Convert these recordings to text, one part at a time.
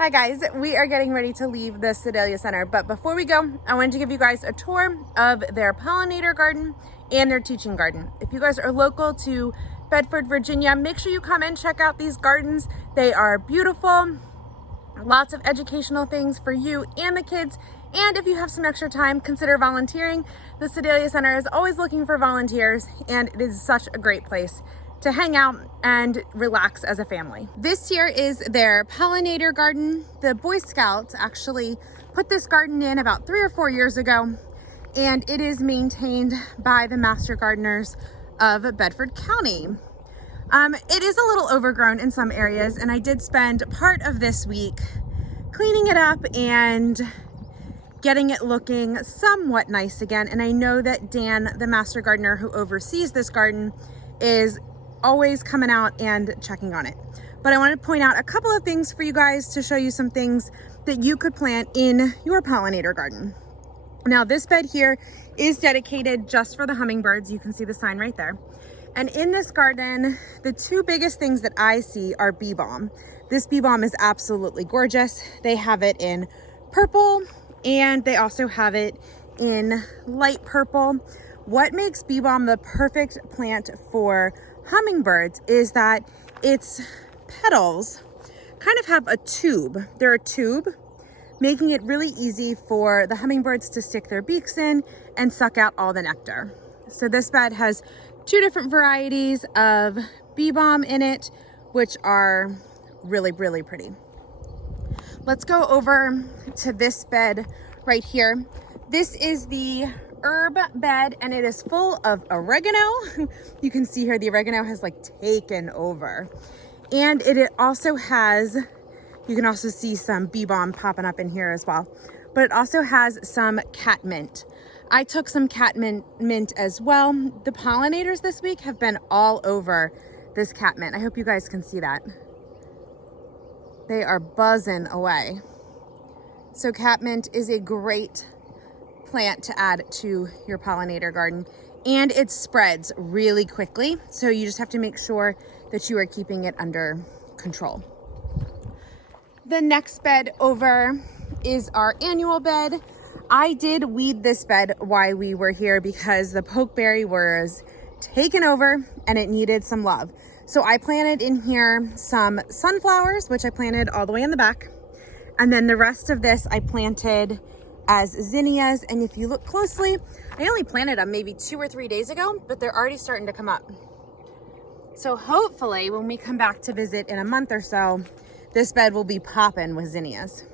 Hi guys, we are getting ready to leave the Sedalia Center, but before we go, I wanted to give you guys a tour of their pollinator garden and their teaching garden. If you guys are local to Bedford, Virginia, make sure you come and check out these gardens. They are beautiful, lots of educational things for you and the kids. And if you have some extra time, consider volunteering. The Sedalia Center is always looking for volunteers, and it is such a great place to hang out and relax as a family. This here is their pollinator garden. The Boy Scouts actually put this garden in about 3 or 4 years ago, and it is maintained by the Master Gardeners of Bedford County. It is a little overgrown in some areas, and I did spend part of this week cleaning it up and getting it looking somewhat nice again. And I know that Dan, the Master Gardener who oversees this garden, is always coming out and checking on it. But I want to point out a couple of things for you guys to show you some things that you could plant in your pollinator garden. Now this bed here is dedicated just for the hummingbirds. You can see the sign right there. And in this garden, the two biggest things that I see are bee balm. This bee balm is absolutely gorgeous. They have it in purple and they also have it in light purple. What makes bee balm the perfect plant for hummingbirds is that its petals kind of have a tube. They're a tube, making it really easy for the hummingbirds to stick their beaks in and suck out all the nectar. So this bed has 2 different varieties of bee balm in it, which are really, really pretty. Let's go over to this bed right here. This is the herb bed, and it is full of oregano. You can see here the oregano has like taken over, and it also has, you can also see some bee balm popping up in here as well, but it also has some catmint. I took some catmint as well. The pollinators this week have been all over this catmint. I hope you guys can see that. They are buzzing away. So catmint is a great plant to add to your pollinator garden, and it spreads really quickly, so you just have to make sure that you are keeping it under control. The next bed over is our annual bed. I did weed this bed while we were here because the pokeberry was taken over and it needed some love. So I planted in here some sunflowers, which I planted all the way in the back, and then the rest of this I planted as zinnias. And if you look closely, I only planted them maybe 2 or 3 days ago, but they're already starting to come up. So hopefully when we come back to visit in a month or so, this bed will be popping with zinnias.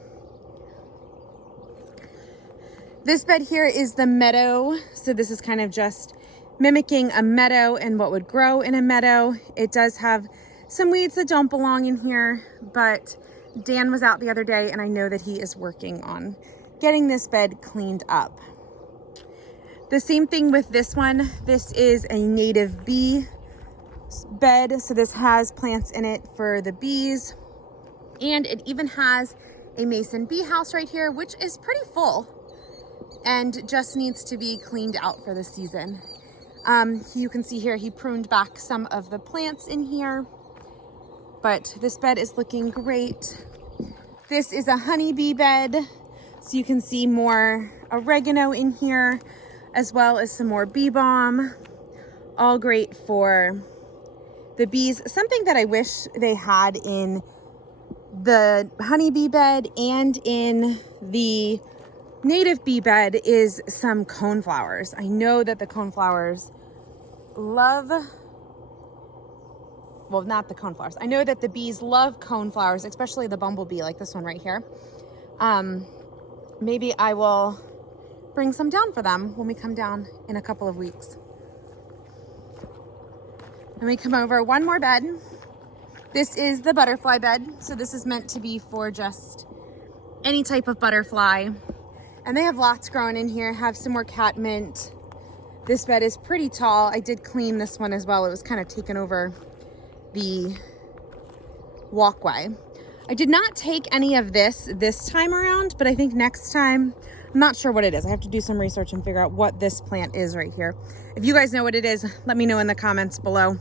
This bed here is the meadow. So this is kind of just mimicking a meadow and what would grow in a meadow. It does have some weeds that don't belong in here, but Dan was out the other day and I know that he is working on getting this bed cleaned up. The same thing with this one. This is a native bee bed. So this has plants in it for the bees, and it even has a mason bee house right here, which is pretty full and just needs to be cleaned out for the season. You can see here he pruned back some of the plants in here, but this bed is looking great. This is a honeybee bed. So you can see more oregano in here, as well as some more bee balm, all great for the bees. Something that I wish they had in the honeybee bed and in the native bee bed is some coneflowers. I know that the coneflowers love, well, not the coneflowers. I know that the bees love coneflowers, especially the bumblebee, like this one right here. Maybe I will bring some down for them when we come down in a couple of weeks. Then we come over one more bed. This is the butterfly bed. So this is meant to be for just any type of butterfly. And they have lots growing in here, have some more catmint. This bed is pretty tall. I did clean this one as well. It was kind of taken over the walkway. I did not take any of this time around, but I think next time, I'm not sure what it is. I have to do some research and figure out what this plant is right here. If you guys know what it is, let me know in the comments below.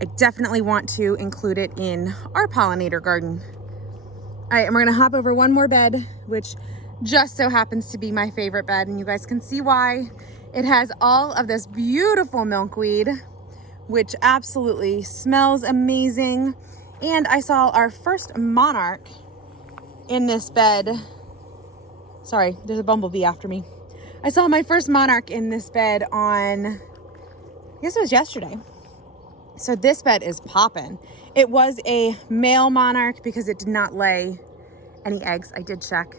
I definitely want to include it in our pollinator garden. right, and we're gonna hop over one more bed, which just so happens to be my favorite bed, and you guys can see why. It has all of this beautiful milkweed, which absolutely smells amazing. And I saw our first monarch in this bed. Sorry, there's a bumblebee after me. I saw my first monarch in this bed on, I guess it was yesterday. So this bed is popping. It was a male monarch because it did not lay any eggs. I did check.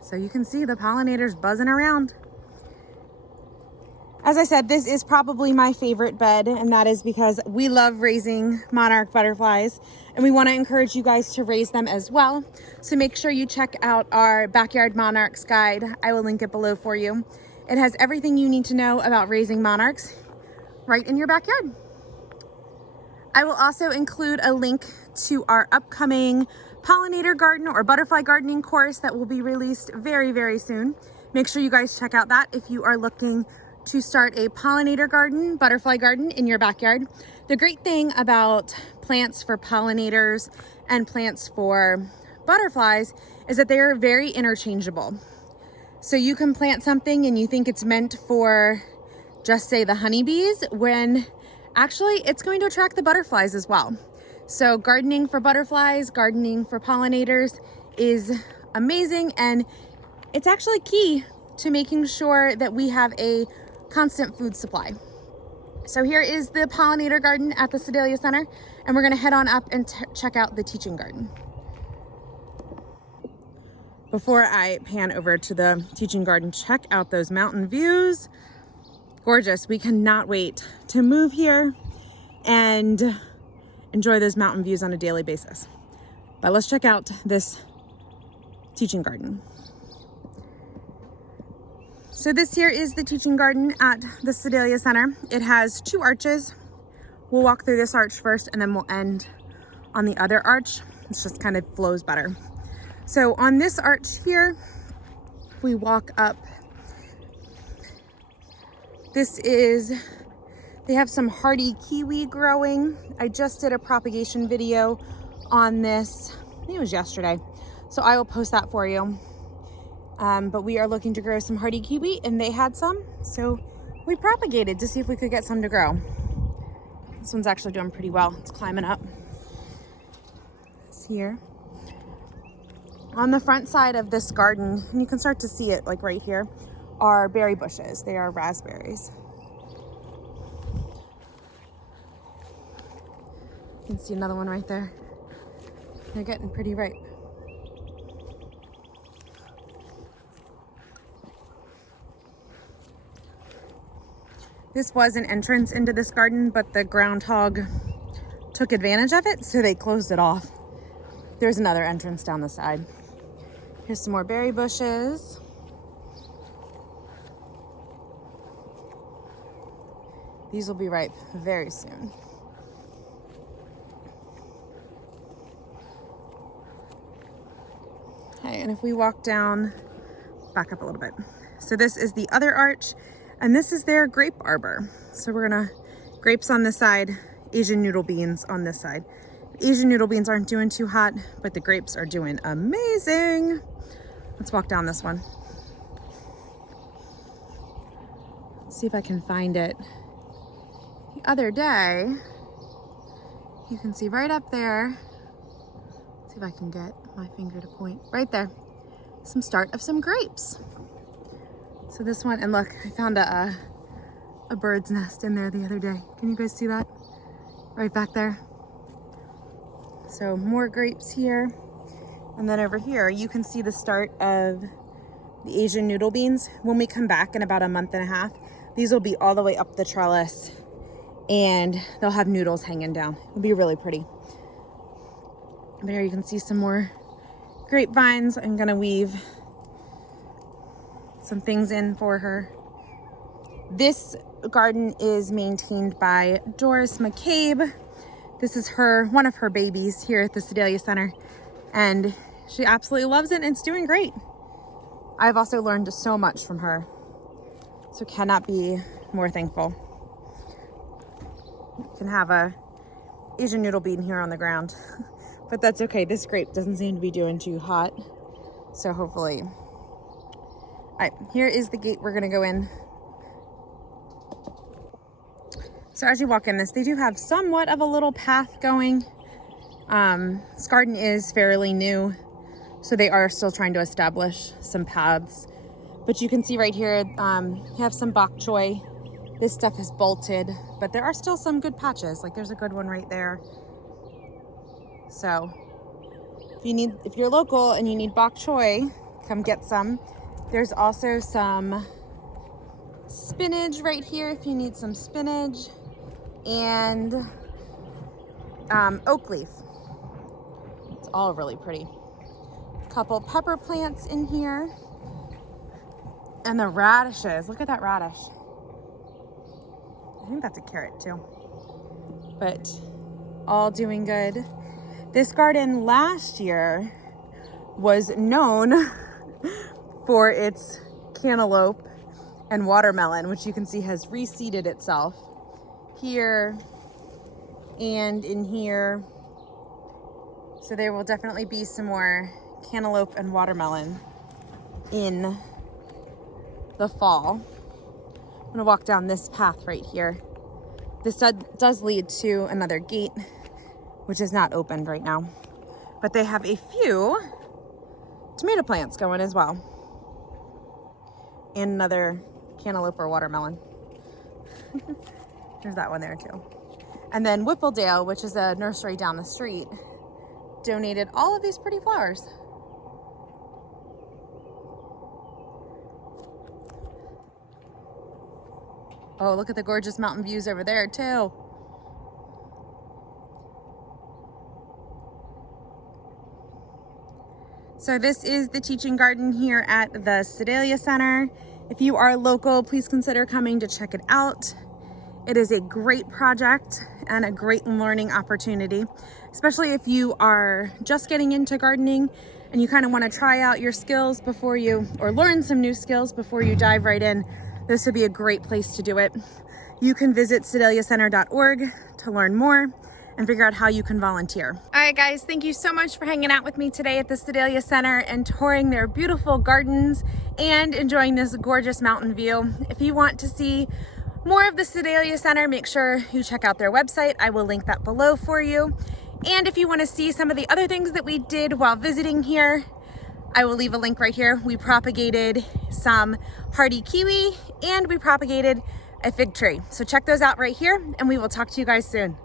So you can see the pollinators buzzing around. As I said, this is probably my favorite bed, and that is because we love raising monarch butterflies, and we want to encourage you guys to raise them as well. So make sure you check out our Backyard Monarchs guide. I will link it below for you. It has everything you need to know about raising monarchs right in your backyard. I will also include a link to our upcoming pollinator garden or butterfly gardening course that will be released very, very soon. Make sure you guys check out that if you are looking to start a pollinator garden, butterfly garden in your backyard. The great thing about plants for pollinators and plants for butterflies is that they are very interchangeable. So you can plant something and you think it's meant for just say the honeybees, when actually it's going to attract the butterflies as well. So gardening for butterflies, gardening for pollinators is amazing, and it's actually key to making sure that we have a constant food supply. So here is the pollinator garden at the Sedalia Center, and we're gonna head on up and check out the teaching garden. Before I pan over to the teaching garden, check out those mountain views. Gorgeous. We cannot wait to move here and enjoy those mountain views on a daily basis. But let's check out this teaching garden. So this here is the teaching garden at the Sedalia Center. It has 2 arches. We'll walk through this arch first and then we'll end on the other arch. It just kind of flows better. So on this arch here, if we walk up, they have some hardy kiwi growing. I just did a propagation video on this, I think it was yesterday. So I will post that for you. But we are looking to grow some hardy kiwi, and they had some. So we propagated to see if we could get some to grow. This one's actually doing pretty well. It's climbing up. It's here. On the front side of this garden, and you can start to see it like right here, are berry bushes. They are raspberries. You can see another one right there. They're getting pretty ripe. This was an entrance into this garden, but the groundhog took advantage of it, so they closed it off. There's another entrance down the side. Here's some more berry bushes. These will be ripe very soon. Okay, and if we walk down, back up a little bit. So this is the other arch, and this is their grape arbor. So we're gonna, grapes on this side, Asian noodle beans on this side. Asian noodle beans aren't doing too hot, but the grapes are doing amazing. Let's walk down this one. Let's see if I can find it. The other day, you can see right up there, let's see if I can get my finger to point, right there, some start of some grapes. So this one, and look, I found a bird's nest in there the other day. Can you guys see that? Right back there. So more grapes here. And then over here, you can see the start of the Asian noodle beans. When we come back in about a month and a half, these will be all the way up the trellis and they'll have noodles hanging down. It'll be really pretty. But here you can see some more grapevines. I'm gonna weave some things in for her. This garden is maintained by Doris McCabe. This is one of her babies here at the Sedalia Center, and she absolutely loves it and it's doing great. I've also learned so much from her, so cannot be more thankful. You can have a Asian noodle bean here on the ground. but that's okay. This grape doesn't seem to be doing too hot. So hopefully. All right, here is the gate we're gonna go in. So as you walk in this, they do have somewhat of a little path going. This garden is fairly new, so they are still trying to establish some paths. But you can see right here, you have some bok choy. This stuff is bolted, but there are still some good patches. Like there's a good one right there. So if you're local and you need bok choy, come get some. There's also some spinach right here if you need some spinach, and oak leaf. It's all really pretty. Couple pepper plants in here, and the radishes. Look at that radish. I think that's a carrot too, but all doing good. This garden last year was known for its cantaloupe and watermelon, which you can see has reseeded itself here and in here. So there will definitely be some more cantaloupe and watermelon in the fall. I'm gonna walk down this path right here. This does lead to another gate, which is not opened right now, but they have a few tomato plants going as well, and another cantaloupe or watermelon. There's that one there too. And then Whippledale, which is a nursery down the street, donated all of these pretty flowers. Oh, look at the gorgeous mountain views over there too. So this is the teaching garden here at the Sedalia Center. If you are local, please consider coming to check it out. It is a great project and a great learning opportunity, especially if you are just getting into gardening and you kind of want to try out your skills before you, or learn some new skills before you dive right in. This would be a great place to do it. You can visit sedaliacenter.org to learn more and figure out how you can volunteer. All right, guys, thank you so much for hanging out with me today at the Sedalia Center and touring their beautiful gardens and enjoying this gorgeous mountain view. If you want to see more of the Sedalia Center, make sure you check out their website. I will link that below for you. And if you want to see some of the other things that we did while visiting here, I will leave a link right here. We propagated some hardy kiwi and we propagated a fig tree. So check those out right here, and we will talk to you guys soon.